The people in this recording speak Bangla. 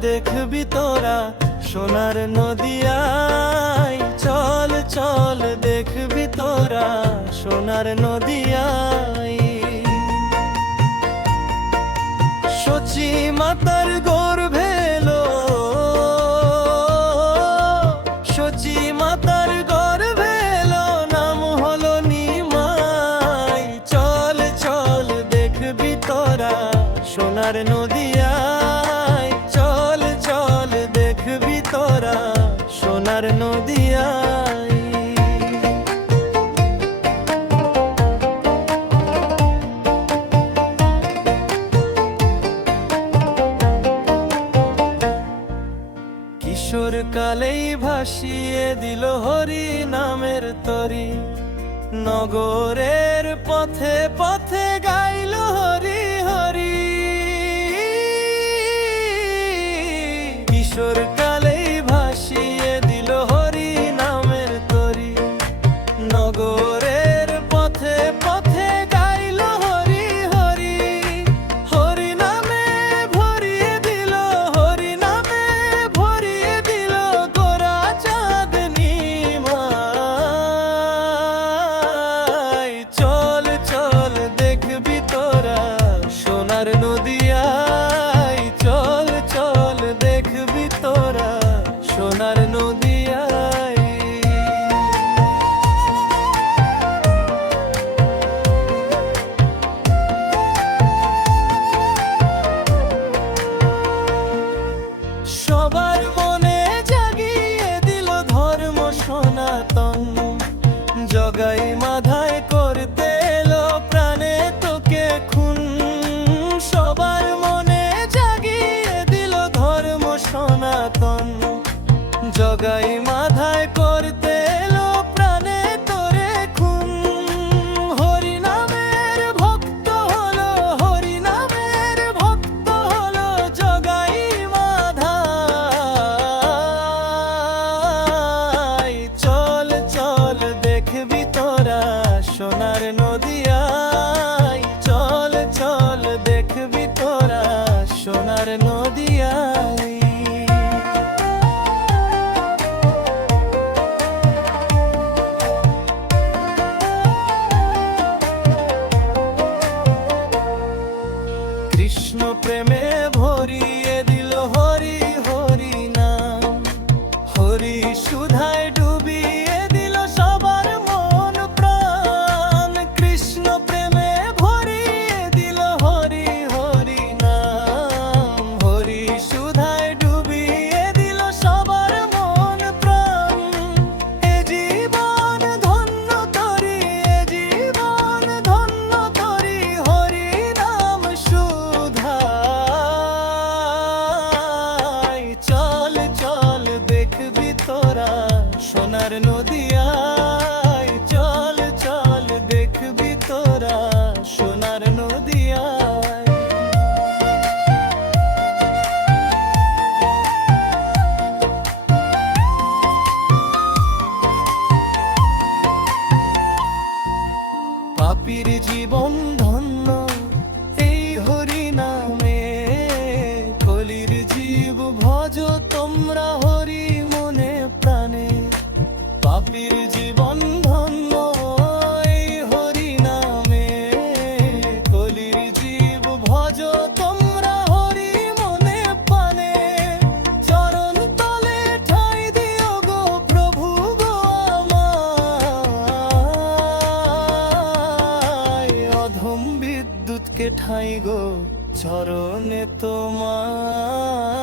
দেখবি তোরা সোনার নদিয়ায়, চল চল দেখবি তোরা সোনার নদিয়ায়। সচি মাতার গর্ভে এলো, সচি মাতার গর্ভে এলো, নাম হলো নিমাই। চল চল দেখবি তোরা সোনার নদিয়ায়, চল চল দেখবি তোরা সোনার নদিয়ায়। কিশোর কালেই ভাসিয়ে দিল হরি নামের তরি, নগরের পথে পথে গাইল হরি হরি। কিশোর কালেই ভাসিয়ে দিল হরি নামের তরি, নগরের পথে পথে গাইল হরি হরি। হরি নামে ভরিয়ে দিল, হরি নামে ভরিয়ে দিল গোরা চাঁদ নিমাই। চল চল দেখবি তোরা সোনার নদিয়ায়, চল চল দেখবি তোরা সোনার নদিয়ায়। সবার মনে জাগিয়ে দিল ধর্ম সনাতন, জগাই মাধায় করতে এলো প্রাণে তোকে খুন। সবার মনে জাগিয়ে দিল ধর্ম সনাতন, জগাই মাধায় করতে এলো প্রাণে তোরে খুন। হরি নামের ভক্ত হলো, হরি নামের ভক্ত হলো জগাই মাধায়। চল চল দেখবি তোরা সোনার নদিয়ায়, চল চল দেখবি তোরা সোনার নদিয়ায়। কৃষ্ণ প্রেমে ভরিয়ে দিল হরি হরি নাম, হরি সুধায় ডুবিয়ে দিল সবার মন প্রাণ। কৃষ্ণ প্রেমে ভরিয়ে দিল হরি হরি নাম, হরি সুধায় ডুবিয়ে দিল সবার মন প্রাণ। এ জীবন ধন্য তরি, এ জীবন ধন্য তরি, হরি নাম সুধায়। চল চল দেখবি তোরা সোনার নদিয়ায়, চল চল দেখবি তোরা সোনার নদিয়ায়। পাপীর জীবন ধন্য এই হরি নামে, কলির জীব ভজ তোমরা হরি মনে প্রাণে। পাপীর জীবন ধন্য এই হরি নামে, কলির জীব ভজ তোমরা হরি মনে প্রাণে। চরণ তলে ঠাই দিও গো প্রভু গো আমায়, অধম বিদ্যুৎকে ঠাই গো চরণে তোমার।